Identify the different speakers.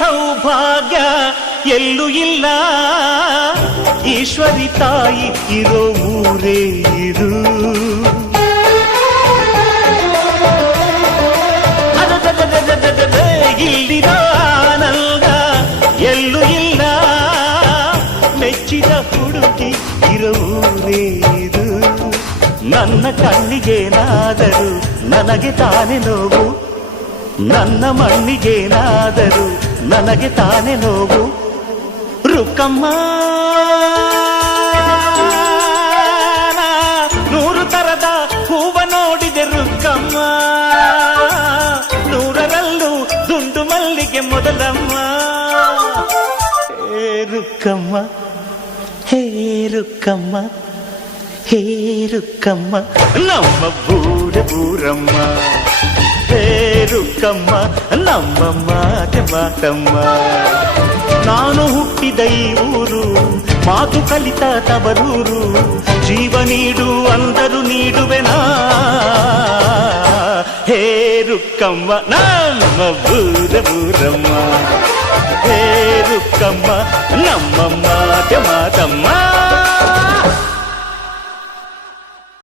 Speaker 1: ಸೌಭಾಗ್ಯ ಎಲ್ಲೂ ಇಲ್ಲ ಈಶ್ವರಿ ತಾಯಿ ಇರೋ ಊರೇ ಇದು ಅದದದದದದದ, ಇಲ್ಲಿರೋ ಆನಂದ ಎಲ್ಲೂ ಇಲ್ಲ ಮೆಚ್ಚಿದ ಹುಡುಗಿ ಇರೋ ಊರೇ ಇದು ನನ್ನ ಕಣ್ಣಿಗೇನಾದರೂ ನನಗೆ ತಾನೇ ನೋವು ನನ್ನ ಮಣ್ಣಿಗೇನಾದರೂ ನನಗೆ ತಾನೆ ನೋವು. ರುಕ್ಕಮ್ಮ ನೂರು ತರದ ಹೂವ ನೋಡಿದೆ ರುಕ್ಕಮ್ಮ ನೂರರಲ್ಲೂ ದುಂಡು ಮಲ್ಲಿಗೆ ಮೊದಲಮ್ಮ. ಹೇ ರುಕ್ಕಮ್ಮ ಹೇ ರುಕ್ಕಮ್ಮ ಹೇ ರುಕ್ಕಮ್ಮ ನಮ್ಮ ಬೂರ ಬೂರಮ್ಮ ಹೇ ರುಕ್ಕಮ್ಮ ನಮ್ಮ ಮಾತೆ ಮಾತಮ್ಮ ನಾನು ಹುಟ್ಟಿದ ಈ ಊರು ಮಾತು ಕಲಿತ ತವರೂರು ಜೀವ ನೀಡು ಅಂದರು ನೀಡುವೆನಾ ಹೇ ರುಕ್ಕಮ್ಮ ನಮ್ಮ ಬೂರ ಬೂರಮ್ಮ ಹೇ ರುಕ್ಕಮ್ಮ ನಮ್ಮ ಮಾತೆ ಮಾತಮ್ಮ